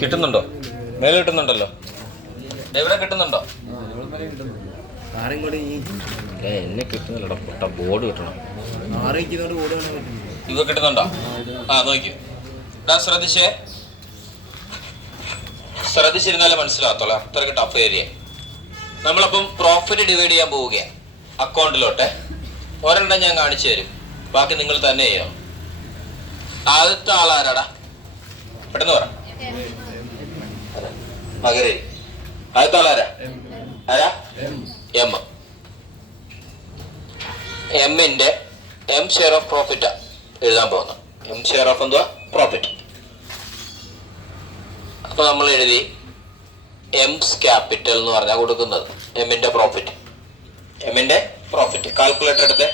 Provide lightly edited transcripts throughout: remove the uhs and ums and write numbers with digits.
കിട്ടുന്നുണ്ടോ? മേലെ കിട്ടുന്നുണ്ടല്ലോ. എവിടെ കിട്ടുന്നുണ്ടോ? എന്നെ കിട്ടുന്നില്ലടോ. പൊട്ട ബോർഡ് കിട്ടണം. ഇവ കിട്ടുന്നുണ്ടോ? നോക്കൂ. ശ്രദ്ധിച്ചിരുന്നാലേ മനസ്സിലാകത്തുള്ളൂ. അത്രയ്ക്ക് ടഫ് ഏരിയ. നമ്മളപ്പം പ്രോഫിറ്റ് ഡിവൈഡ് ചെയ്യാൻ പോവുകയാണ് അക്കൗണ്ടിലോട്ടെ. ഒരെണ്ണം ഞാൻ കാണിച്ചു തരും, ബാക്കി നിങ്ങൾ തന്നെ ചെയ്യണം. ആദ്യത്തെ ആളാരാടാ? പെട്ടെന്ന് പറ. മകരേ. ആദ്യത്തെ ആളാരാ? ആരാ? എം. എമ്മിന്റെ എം ഷെയർ ഓഫ് പ്രോഫിറ്റാ എഴുതാൻ പോകുന്നത്. എം ഷെയർ ഓഫ് എന്തുവാ? പ്രോഫിറ്റ്. അപ്പൊ നമ്മൾ എഴുതി എംസ് ക്യാപിറ്റൽ എന്ന് പറഞ്ഞാൽ കൊടുക്കുന്നത് എമ്മിന്റെ പ്രോഫിറ്റ്. എമ്മിന്റെ പ്രോഫിറ്റ് കാൽക്കുലേറ്റർ എടുത്ത്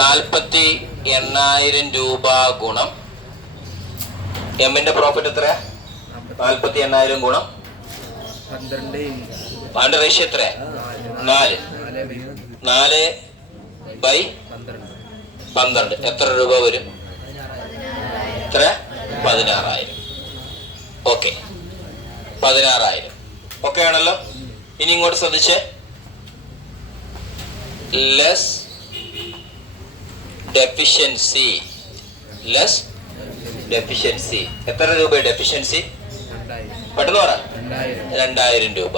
48,000 രൂപ ഗുണം എമ്മിന്റെ പ്രോഫിറ്റ് എത്രയാ? 48,000 ഗുണം 12 റേഷ്യോ എത്രയാ? 4/12 എത്ര രൂപ വരും? എത്ര? 16,000. ഓക്കെ, 16,000. ഓക്കെ ആണല്ലോ. ഇനി ഇങ്ങോട്ട് ശ്രദ്ധിച്ചേ. Less deficiency. എത്ര രൂപ ഡെഫിഷ്യൻസി? പെട്ടെന്ന് പറ. 2,000 രൂപ.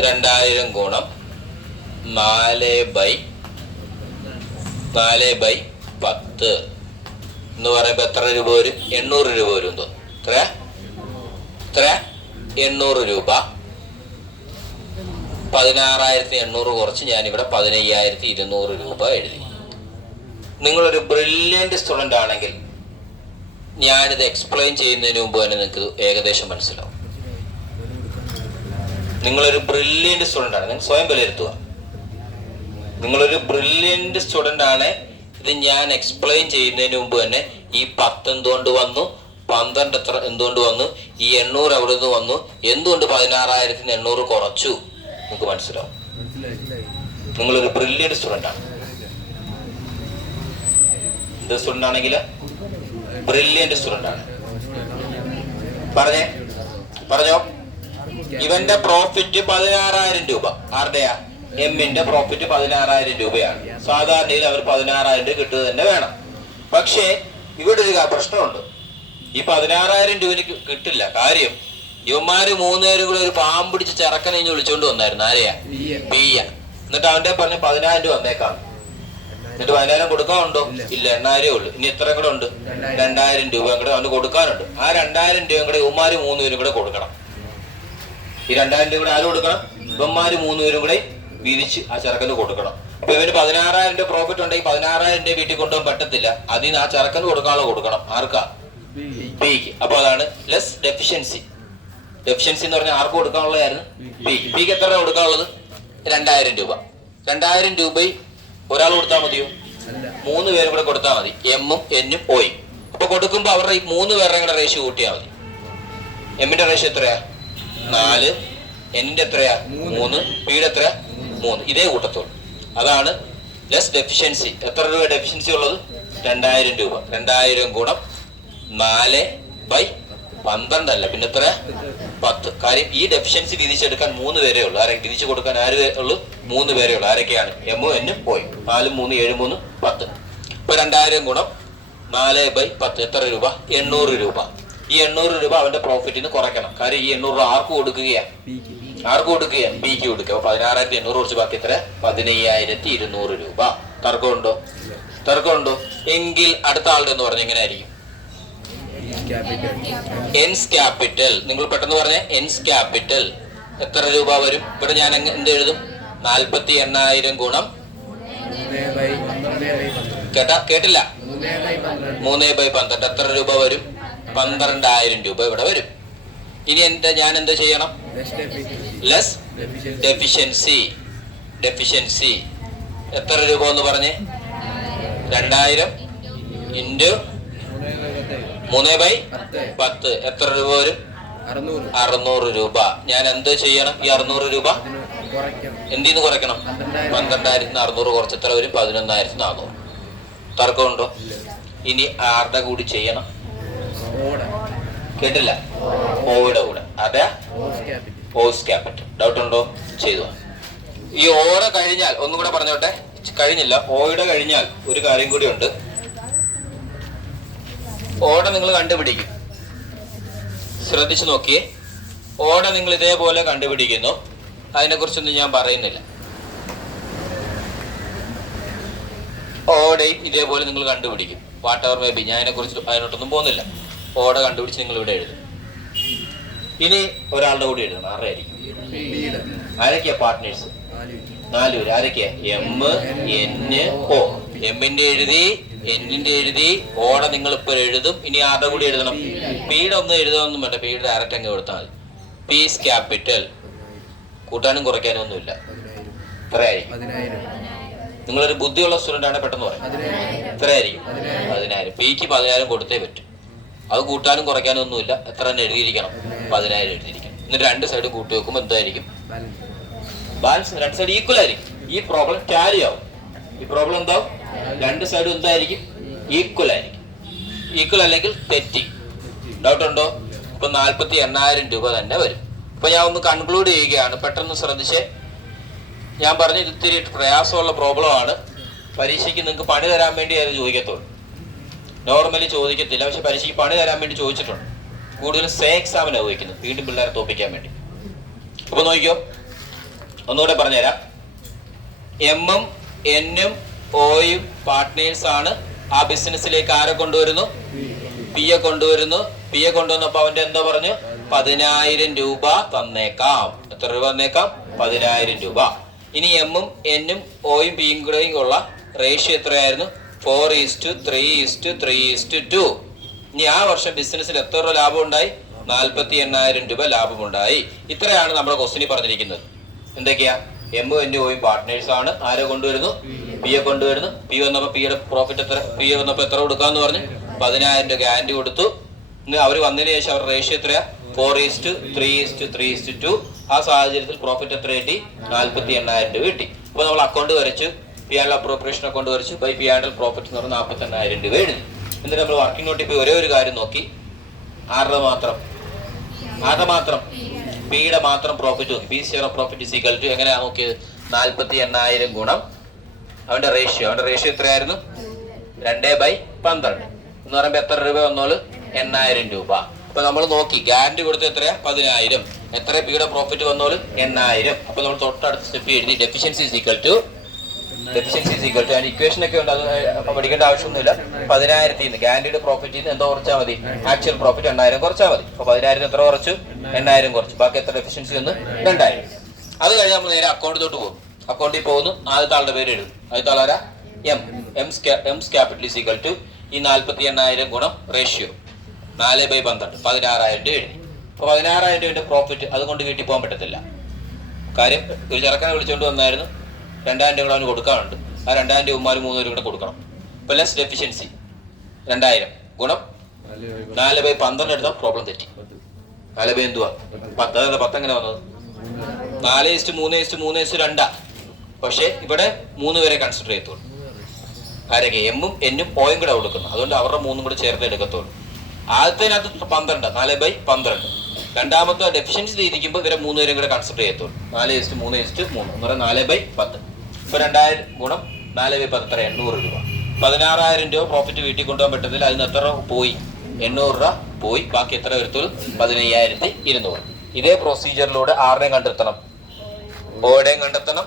2,000 ഗുണം 4/10 എന്ന് പറയുമ്പോ എത്ര രൂപ വരും? 800 രൂപ വരും തോന്നുന്നു. എത്ര? 800 രൂപ. 16,800 കുറച്ച് ഞാനിവിടെ 15,200 രൂപ എഴുതി. നിങ്ങളൊരു ബ്രില്യന്റ് സ്റ്റുഡന്റ് ആണെങ്കിൽ ഞാനിത് എക്സ്പ്ലെയിൻ ചെയ്യുന്നതിന് മുമ്പ് തന്നെ നിങ്ങൾക്ക് ഏകദേശം മനസ്സിലാവും. നിങ്ങളൊരു ബ്രില്യന്റ് സ്റ്റുഡന്റ് ആണ്. നിങ്ങൾ സ്വയം വിലയിരുത്തുക. നിങ്ങളൊരു ബ്രില്യന്റ് സ്റ്റുഡന്റ് ആണ്. ഇത് ഞാൻ എക്സ്പ്ലെയിൻ ചെയ്യുന്നതിന് മുമ്പ് തന്നെ ഈ 10 എന്തുകൊണ്ട് വന്നു, 12 എത്ര എന്തുകൊണ്ട് വന്നു, ഈ 800 എവിടെ നിന്ന് വന്നു, എന്തുകൊണ്ട് 16,800 കുറച്ചു, നിങ്ങൾക്ക് മനസ്സിലാവും. നിങ്ങളൊരു ബ്രില്യന്റ് സ്റ്റുഡന്റ് ആണ്. എന്ത് സ്റ്റുഡന്റ് ആണെങ്കിൽ ബ്രില്യന്റ് സ്റ്റുഡന്റ് ആണ്. പറഞ്ഞോ. ഇവന്റെ പ്രോഫിറ്റ് 16,000 രൂപ. ആരുടെയാ? എമ്മിന്റെ പ്രോഫിറ്റ് 16,000 രൂപയാണ്. സാധാരണയിൽ അവർ 16,000 രൂപ കിട്ടുക തന്നെ വേണം. പക്ഷേ ഇവിടെ ഒരു പ്രശ്നമുണ്ട്. ഈ 16,000 രൂപയ്ക്ക് കിട്ടില്ല. കാര്യം ഇവന്മാര് 3 പേരും കൂടെ ഒരു പാമ്പ് പിടിച്ച് ചെറുക്കനെ വിളിച്ചോണ്ട് വന്നായിരുന്നു. ആരെയാ? ബിയ. എന്നിട്ട് അവന്റെ പറഞ്ഞ് 10,000 രൂപ വന്നേക്കാം. എന്നിട്ട് 10,000 കൊടുക്കാനുണ്ടോ? ഇല്ല, 8,000 ഉള്ളു. ഇനി എത്ര കൂടെ ഉണ്ട്? 2,000 രൂപ കൂടെ അവന് കൊടുക്കാനുണ്ട്. ആ 2,000 രൂപ കൂടെ ഇവന്മാര് 3 പേരും കൂടെ കൊടുക്കണം. ഈ 2,000 രൂപ കൂടെ ആര് കൊടുക്കണം? ഇവന്മാര് 3 പേരും കൂടെ വീതിച്ച് ആ ചെറുക്കന് കൊടുക്കണം. അപ്പൊ ഇവന് 16,000 രൂപ പ്രോഫിറ്റ് ഉണ്ടെങ്കിൽ 16,000 രൂപ വീട്ടിൽ കൊണ്ടുപോകാൻ പറ്റത്തില്ല. അതിന് ആ ചെറുക്കന് കൊടുക്കാനുള്ള കൊടുക്കണം. ആർക്കാ? ബിക്ക്. അപ്പൊ അതാണ് ലെസ് ഡെഫിഷ്യൻസി. ഡെഫിഷ്യൻസി എന്ന് പറഞ്ഞാൽ ആർക്ക് കൊടുക്കാനുള്ളതായിരുന്നു? ബിക്ക്. ബിക്ക് എത്ര രൂപ കൊടുക്കാനുള്ളത്? 2,000 രൂപ. 2,000 രൂപ ഒരാൾ കൊടുത്താൽ മതിയോ? 3 പേരും കൂടെ കൊടുത്താൽ മതി. എമ്മും എന്നും ഓയും. അപ്പൊ കൊടുക്കുമ്പോ അവരുടെ ഈ 3 പേരുടെ കൂടെ റേഷ്യോ കൂട്ടിയാൽ മതി. എമ്മിന്റെ റേഷ്യോ എത്രയാ? 4. എന്നിന്റെ എത്രയാ? 3. ബിയുടെ എത്രയാ? 3. ഇതേ കൂട്ടത്തോളൂ. അതാണ് ലെസ് ഡെഫിഷ്യൻസി. എത്ര രൂപ ഡെഫിഷ്യൻസി ഉള്ളത്? 2,000 രൂപ. 2,000 ഗുണം 4/12 അല്ല, പിന്നെ എത്ര? 10. കാര്യം ഈ ഡെഫിഷ്യൻസി വിധിച്ചെടുക്കാൻ 3 പേരേ ഉള്ളൂ. ആരെ വിധിച്ചു കൊടുക്കാൻ ആര് ഉള്ളൂ? 3 പേരേ ഉള്ളൂ. ആരൊക്കെയാണ്? എമ്മും എന്നും പോയി. 4 3 7 3 10. ഇപ്പൊ 2,000 ഗുണം 4/10 എത്ര രൂപ? 800 രൂപ. ഈ 800 രൂപ അവന്റെ പ്രോഫിറ്റിന് കുറയ്ക്കണം. കാര്യം ഈ 800 രൂപ ആർക്ക് കൊടുക്കുകയാണ്? ബിക്ക് കൊടുക്കുക. 16,800 കുറച്ച് ബാക്കി എത്ര? 15,200 രൂപ. തർക്കമുണ്ടോ? എങ്കിൽ അടുത്ത ആളുടെ എന്ന് പറഞ്ഞ എങ്ങനെ ആയിരിക്കും? എൻസ് ക്യാപിറ്റൽ. നിങ്ങൾ പെട്ടെന്ന് പറഞ്ഞ എൻസ് ക്യാപിറ്റൽ എത്ര രൂപ വരും? ഇവിടെ ഞാൻ എന്ത് എഴുതും? 48,000 ഗുണം കേട്ടില്ല? 3/12 എത്ര രൂപ വരും? 12,000 രൂപ ഇവിടെ വരും. ഇനി ഞാൻ എന്താ ചെയ്യണം? ലെസ് ഡെഫിഷ്യൻസി എത്ര രൂപ എന്ന് പറഞ്ഞേ? 2,000 ഇൻറ്റു 3/10 എത്ര രൂപ വരും? 600 രൂപ. ഞാൻ എന്ത് ചെയ്യണം? ഈ 600 രൂപ എന്തിന്ന് കുറയ്ക്കണം? 12,400 കുറച്ച് എത്ര വരും? 11,400. തർക്കമുണ്ടോ? ഇനി ആരുടെ കൂടി ചെയ്യണം? കേട്ടില്ല? ഓയുടെ കൂടെ. അതെ, ഓസ് ക്യാപിറ്റൽ. ഡൗട്ട് ഉണ്ടോ? ചെയ്തു. ഈ ഓടെ കഴിഞ്ഞാൽ ഒന്നും കൂടെ പറഞ്ഞോട്ടെ, കഴിഞ്ഞില്ല. ഓയുടെ കഴിഞ്ഞാൽ ഒരു കാര്യം കൂടി ഉണ്ട്. ഓടെ നിങ്ങൾ കണ്ടുപിടിക്കും. ശ്രദ്ധിച്ചു നോക്കിയേ. ഓടെ നിങ്ങൾ ഇതേപോലെ കണ്ടുപിടിക്കുന്നു. അതിനെക്കുറിച്ചൊന്നും ഞാൻ പറയുന്നില്ല. ഓടെ ഇതേപോലെ നിങ്ങൾ കണ്ടുപിടിക്കും. What ever may be. ഞാൻ അതിനോട്ടൊന്നും പോകുന്നില്ല. ഓടെ കണ്ടുപിടിച്ച് നിങ്ങൾ ഇവിടെ എഴുതും. ഇനി ഒരാളുടെ കൂടി എഴുതണം. ആരായിരിക്കും? ആരൊക്കെയാ പാർട്ട്നേഴ്സ്? 4 പേര്. ആരൊക്കെയാ? M, N, O. എമ്മിന്റെ എഴുതി, എന്നിന്റെ എഴുതി. ഓടെ നിങ്ങൾ ഇപ്പൊ എഴുതും. ഇനി ആരുടെ കൂടി എഴുതണം? പിയുടെ ഒന്നും എഴുതാനൊന്നും വേണ്ട. പിയുടെ ഡയറക്റ്റ് അങ്ങ് കൊടുത്താൽ മതി. P's capital. കൂട്ടാനും കുറയ്ക്കാനും ഒന്നുമില്ല. എത്രയായിരിക്കും? നിങ്ങളൊരു ബുദ്ധിയുള്ള സ്റ്റുഡന്റ് ആണ്, പെട്ടെന്ന് പറയാം. എത്രയായിരിക്കും? 10,000. പിക്ക് 10,000 കൊടുത്തേ പറ്റും. അത് കൂട്ടാനും കുറയ്ക്കാനും ഒന്നുമില്ല. എത്ര തന്നെ എഴുതിയിരിക്കണം? 10,000 എഴുതിയിരിക്കണം. എന്നിട്ട് രണ്ട് സൈഡ് കൂട്ടി വെക്കുമ്പോൾ എന്തായിരിക്കും? ബാലൻസ്. രണ്ട് സൈഡ് ഈക്വൽ ആയിരിക്കും. ഈ പ്രോബ്ലം ടാലി ആവും. ഈ പ്രോബ്ലം എന്താവും? രണ്ട് സൈഡും എന്തായിരിക്കും? ഈക്വൽ ആയിരിക്കും. ഈക്വൽ അല്ലെങ്കിൽ തെറ്റി. ഡൗട്ട് ഉണ്ടോ? ഇപ്പൊ 48,000 രൂപ തന്നെ വരും. ഇപ്പൊ ഞാൻ ഒന്ന് കൺക്ലൂഡ് ചെയ്യുകയാണ്. പെട്ടെന്ന് ശ്രദ്ധിച്ചേ. ഞാൻ പറഞ്ഞ ഇത്തിരി പ്രയാസമുള്ള പ്രോബ്ലമാണ്. പരീക്ഷയ്ക്ക് നിങ്ങൾക്ക് പണി തരാൻ വേണ്ടി അത് ചോദിക്കത്തുള്ളൂ. നോർമലി ചോദിക്കത്തില്ല. പക്ഷെ പരീക്ഷയ്ക്ക് പണി തരാൻ വേണ്ടി ചോദിച്ചിട്ടുണ്ട്. കൂടുതലും സേ എക്സാമിനാണ് ചോദിക്കുന്നത്, വീണ്ടും പിള്ളേരെ തോപ്പിക്കാൻ വേണ്ടി. അപ്പൊ നോക്കിയോ, ഒന്നുകൂടെ പറഞ്ഞുതരാം. എമ്മും എന്നും ഓയും പാർട്ട്നേഴ്സ് ആണ്. ആ ബിസിനസ്സിലേക്ക് ആരെ കൊണ്ടുവരുന്നു? പിയെ കൊണ്ടുവരുന്നു. പിയെ കൊണ്ടുവന്നപ്പോ അവന്റെ എന്താ പറഞ്ഞു? 10,000 രൂപ തന്നേക്കാം. എത്ര രൂപ തന്നേക്കാം? 10,000 രൂപ. ഇനി എമ്മും എന്നും ഓയും പിയും കൂടെയും ഉള്ള റേഷ്യോ എത്രയായിരുന്നു? 4:3:3:2. ഇനി ആ വർഷം ബിസിനസ്സിൽ എത്ര രൂപ ലാഭം ഉണ്ടായി? 48,000 രൂപ ലാഭമുണ്ടായി. ഇത്രയാണ് നമ്മുടെ ക്വസ്റ്റിനിൽ പറഞ്ഞിരിക്കുന്നത്. എന്തൊക്കെയാ? എമ്മും എന്നും ഓയും പാർട്ട്നേഴ്സ് ആണ്. ആരെ കൊണ്ടുവരുന്നു? പിയെ കൊണ്ടുവരുന്നു. പി വന്നപ്പോ പിയുടെ പ്രോഫിറ്റ് എത്ര? പി വന്നപ്പോ എത്ര കൊടുക്കാന്ന് പറഞ്ഞു? 10,000 രൂപ ഗ്യാരണ്ടി കൊടുത്തു. ഇന്ന് അവർ വന്നതിന് ശേഷം അവരുടെ റേഷ്യോ എത്രയാ? 4:3:3:2. ആ സാഹചര്യത്തിൽ പ്രോഫിറ്റ് എത്ര കിട്ടി? 48,000 രൂപ കിട്ടി. അപ്പൊ നമ്മൾ അക്കൗണ്ട് വരച്ചു. പി ആൻഡ് അപ്രോപ്രിയേഷൻ അക്കൗണ്ട് വരച്ചു. ബൈ പി ആൻഡ് പ്രോഫിറ്റ് എന്ന് പറഞ്ഞാൽ 48,000 രൂപ എഴുതി. എന്നിട്ട് നമ്മൾ വർക്കിംഗ് നോട്ടിൽ പോയി ഒരേ ഒരു കാര്യം നോക്കി. ആരുടെ മാത്രം? പിയുടെ മാത്രം പ്രോഫിറ്റ് നോക്കി. P share of profit is equal to എങ്ങനെയാ നോക്കിയത്? 48,000 ഗുണം അവന്റെ റേഷ്യോ. അവന്റെ റേഷ്യോ എത്രയായിരുന്നു? 2/12 എന്ന് പറയുമ്പോ എത്ര രൂപ വന്നോളൂ? 8,000 രൂപ. അപ്പൊ നമ്മൾ നോക്കി ഗ്യാരണ്ടി കൊടുത്ത് എത്രയാ? 10,000. എത്ര പിയുടെ പ്രോഫിറ്റ് വന്നോളൂ? 8,000. അപ്പൊ നമ്മൾ തൊട്ടടുത്ത സ്റ്റെപ്പ് എഴുതി ഡെഫിഷ്യൻസി ഈസ് ഈക്വൽ ടു അതിന് ഇക്വേഷൻ ഒക്കെ ഉണ്ട്. അത് പഠിക്കേണ്ട ആവശ്യമൊന്നുമില്ല. 10,000 നിന്ന് ഗ്യാരണ്ടിയുടെ പ്രോഫിറ്റിൽ നിന്ന് എന്തോ കുറച്ചാൽ മതി? ആക്ച്വൽ പ്രോഫിറ്റ് 8,000 കുറച്ചാൽ മതി. അപ്പൊ 10,000 എത്ര കുറച്ചു? 8,000 കുറച്ചു. ബാക്കി എത്ര ഡെഫിഷ്യൻസി വന്ന്? 2,000. അത് കഴിഞ്ഞ് നമ്മൾ നേരെ അക്കൗണ്ടിലോട്ട് പോകും. അക്കൗണ്ടിൽ പോകുന്നു. ആദ്യത്തെ ആളുടെ പേര് എഴുതും. ആദ്യത്തെ ആളാരാ? എംസ് ക്യാപിറ്റൽ ഈസ് ഈക്വൽ ടു ഈ 48,000 ഗുണം റേഷ്യോ 4/12 16,000 രൂപ എഴുതി. അപ്പൊ 16,000 രൂപയുടെ പ്രോഫിറ്റ് അതുകൊണ്ട് വീട്ടിൽ പോകാൻ പറ്റത്തില്ല. കാര്യം ഒരു ചെറുക്കനെ വിളിച്ചുകൊണ്ട് വന്നായിരുന്നു. 2,000 രൂപ അവന് കൊടുക്കാനുണ്ട്. ആ 2,000 രൂപ 3 രൂപ കൂടെ കൊടുക്കണം. പ്ലസ് ഡെഫിഷ്യൻസി 2,000 ഗുണം 4/12 എടുത്താൽ പ്രോബ്ലം തെറ്റി. 4 എന്തുവാ? 10. 10 എങ്ങനെ വന്നത്? 4:3:3:2. പക്ഷെ ഇവിടെ 3 പേരെ കൺസിഡർ ചെയ്യത്തുള്ളൂ. ആരൊക്കെ? എമ്മും എന്നും ഓയും കൂടെ കൊടുക്കുന്നു. അതുകൊണ്ട് അവരുടെ 3 കൂടെ ചേർത്ത് എടുക്കത്തുള്ളൂ. ആദ്യത്തിനകത്ത് 12 4/12. രണ്ടാമത്തെ ഡെഫിഷ്യൻസി ചെയ്തിരിക്കുമ്പോൾ ഇവരെ 3 പേരും കൂടെ കൺസിഡർ ചെയ്യത്തുള്ളൂ. 4:3:3 എന്ന് പറഞ്ഞാൽ 4/10. ഇപ്പൊ 2,000 ഗുണം 4/10 എത്ര? 800 രൂപ. 16,000 രൂപ പ്രോഫിറ്റ് വീട്ടിൽ കൊണ്ടുപോകാൻ പറ്റത്തില്ല. അതിന് എത്ര പോയി? 800 രൂപ പോയി. ബാക്കി എത്ര വരത്തുള്ളൂ? 15,200. ഇതേ പ്രൊസീജിയറിലൂടെ ആരുടെയും കണ്ടെത്തണം? ഓയുടെയും കണ്ടെത്തണം,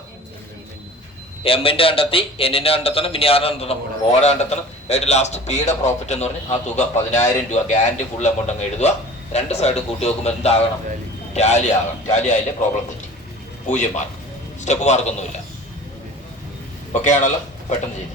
എമ്മിന്റെ കണ്ടെത്തി, എന്നിന്റെ കണ്ടെത്തണം, പിന്നെ ആരുടെ കണ്ടെത്തണം? ഓടെ കണ്ടെത്തണം. എന്നിട്ട് ലാസ്റ്റ് പിയുടെ പ്രോഫിറ്റ് എന്ന് പറഞ്ഞ് ആ തുക 10,000 രൂപ ഗ്യാരണ്ടി ഫുൾ എമൗണ്ട് അങ്ങ് എഴുതുക. രണ്ട് സൈഡ് കൂട്ടി നോക്കുമ്പോൾ എന്താകണം? ടാലി ആകണം. ടാലി ആയില്ലേ പ്രോബ്ലം തെറ്റി. 0 മാർക്ക്. സ്റ്റെപ്പ് മാർക്കൊന്നുമില്ല. ഓക്കെ ആണല്ലോ? പെട്ടെന്ന് ചെയ്യും.